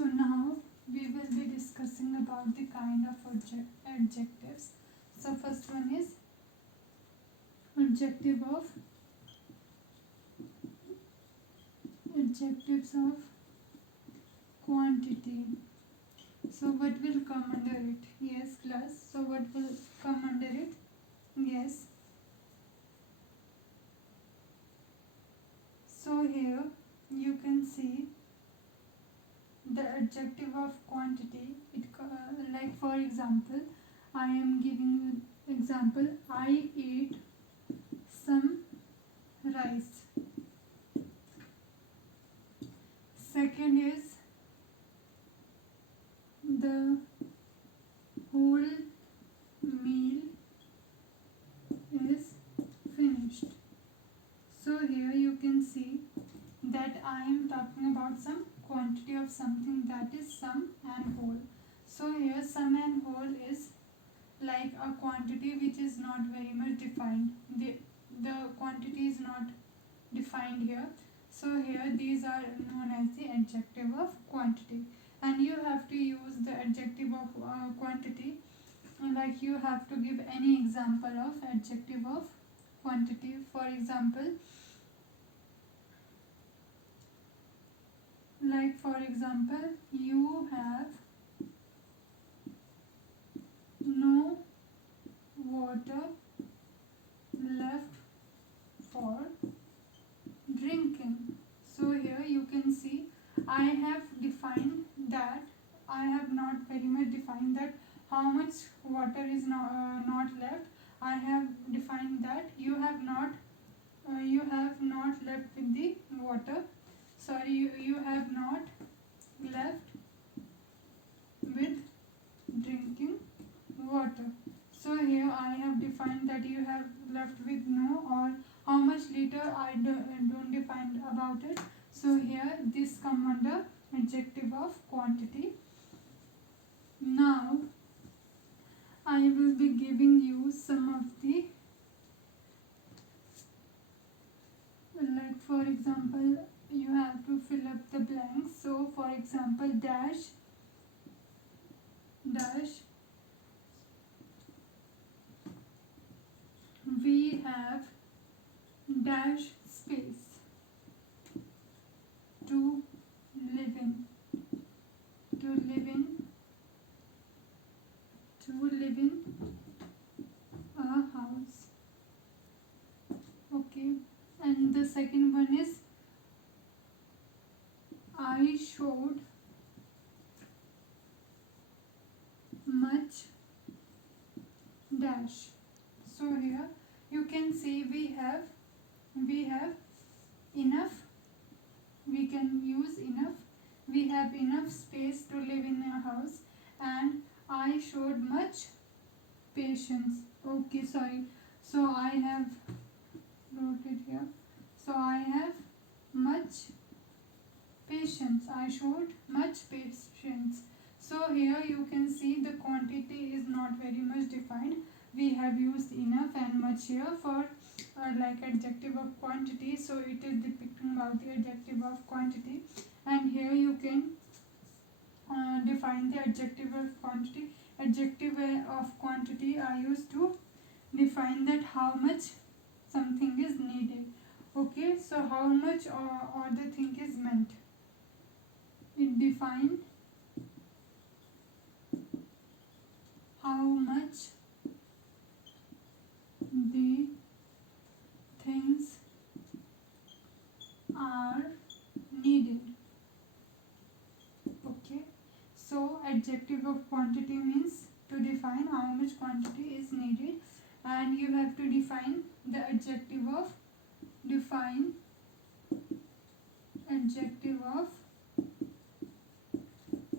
So now we will be discussing about the kind of adjectives. So first one is adjectives of quantity. So what will come under it? Yes, class. So what will come under it? Yes. So here you can see the adjective of quantity. Like for example, I am giving you example. I eat some rice. Second is the whole meal is finished. So here you can see that I am talking about some quantity of something, that is sum and whole. So here sum and whole is like a quantity which is not very much defined. The quantity is not defined here. So here these are known as the adjective of quantity, and you have to use the adjective of quantity, like you have to give any example of adjective of quantity. For example, you have no water left for drinking. So here you can see I have defined that I have not very much defined that how much water is not left. I have defined that you have not left with the water. Sorry, you have not left with drinking water. So here I have defined that you have left with no, or how much liter I don't define about it. So here this come under adjective of quantity. Now I will be giving you some of the, like for example, you have to fill up the blanks. So for example, dash we have dash space to live in a house. Okay, and the second one is I showed much dash. So here you can see we have enough, we can use enough, we have enough space to live in a house, and I showed much patience. Okay, sorry. So I have wrote it here. So I have much patience. I showed much patience. So here you can see the quantity is not very much defined. We have used enough and much here for like adjective of quantity. So it is depicting about the adjective of quantity. And here you can define the adjective of quantity. Adjective of quantity are used to define that how much something is needed. Okay, so how much or the thing is meant. It defines how much the things are needed. Okay, so adjective of quantity means to define how much quantity is needed, and you have to define the adjective of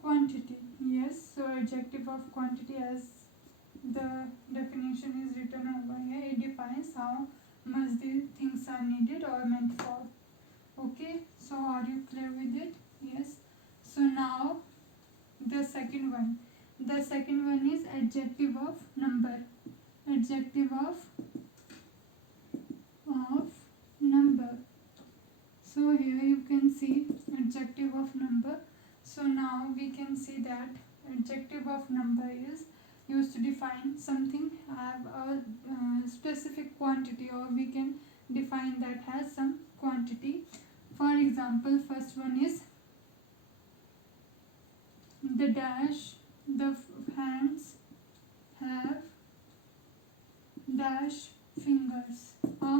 quantity. Yes, so adjective of quantity, as the definition is written over here, it defines how much the things are needed or meant for. Okay, so are you clear with it? Yes. So now the second one is adjective of number. Adjective of number. So here you can see adjective of number. So now we can see that adjective of number is used to define something have a specific quantity, or we can define that has some quantity. For example, first one is the dash, the hands have dash fingers. How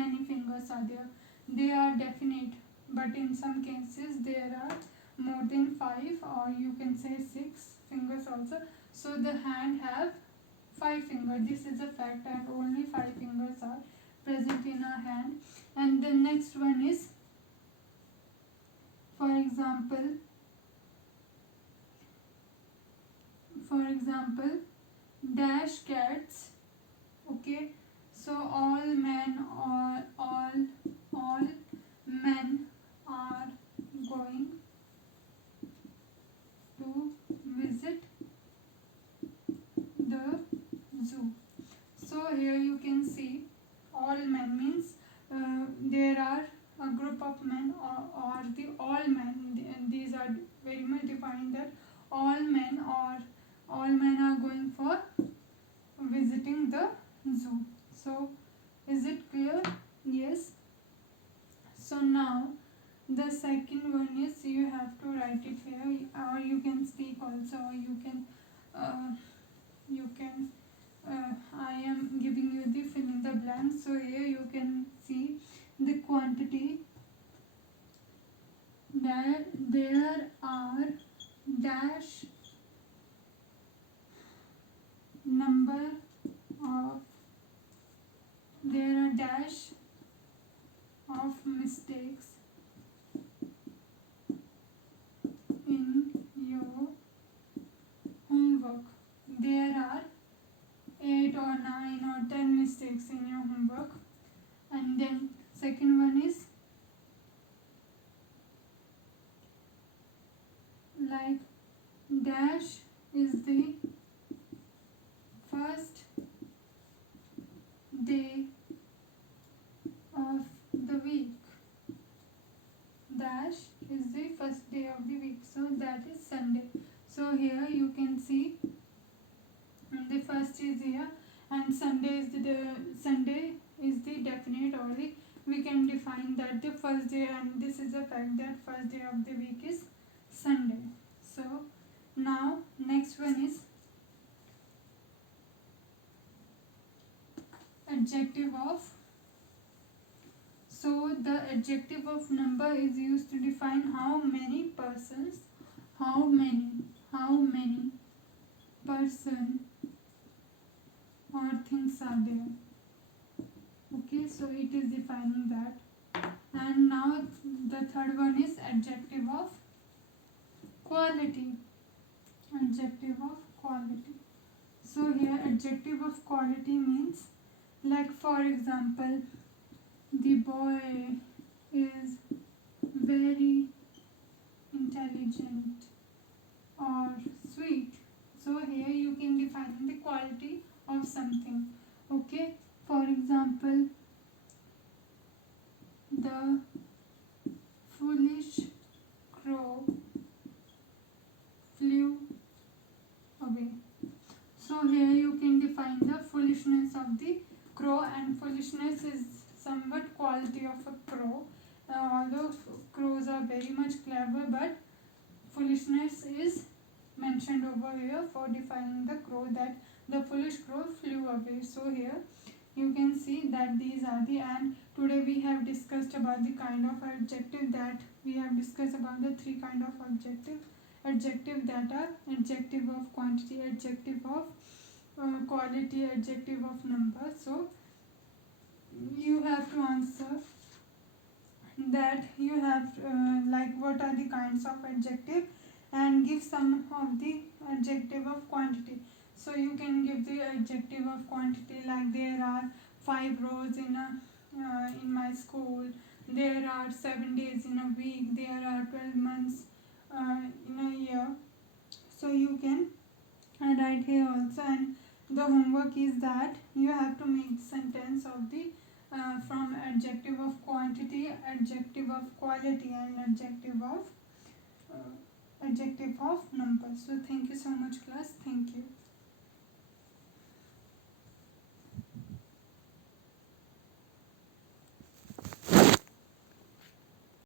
many fingers are there? They are definite, but in some cases there are more than 5, or you can say 6 fingers also. So the hand have 5 fingers. This is a fact, and only 5 fingers are present in our hand. And the next one is, for example, dash cats. Okay, so all men are going to visit the zoo. So here you can see all men means there are a group of men, or the all men, and these are very much defined that all men are going for visiting the zoo. So is it clear? Yes. So now the second one is, you have to write it here, or you can speak also, or you can I am giving you the fill in the blanks. So here you can see the quantity, that there are dash number of there are dash of mistakes in your homework. There are 8 or 9 or 10 mistakes in your homework. And then second one is like dash is the first day of the week. Dash is the first day of the week, so that is Sunday. So here you can see the first is here, and Sunday is the definite, or the we can define that the first day, and this is a fact that first day of the week is Sunday. So now next one is adjective of. So the adjective of number is used to define how many persons, how many person or things are there. Okay, so it is defining that. And now the third one is adjective of quality. Adjective of quality. So here adjective of quality means, like for example, the boy is very intelligent or sweet. So here you can define the quality of something. Okay, for example, the foolish crow flew away. So here you can define the foolishness of the crow, and foolishness is somewhat quality of a crow. Although crows are very much clever, but foolishness is mentioned over here for defining the crow, that the foolish crow flew away. So here you can see that these are the, and today we have discussed about the kind of adjective, that we have discussed about the 3 kind of adjective that are adjective of quantity, adjective of quality, adjective of number. So you have to answer that, you have like what are the kinds of adjective, and give some of the adjective of quantity. So you can give the adjective of quantity, like there are 5 rows in my school, there are 7 days in a week, there are 12 months in a year. So you can write here also. And the homework is that you have to make sentence of the from adjective of quantity, adjective of quality, and adjective of number. So thank you so much class. Thank you.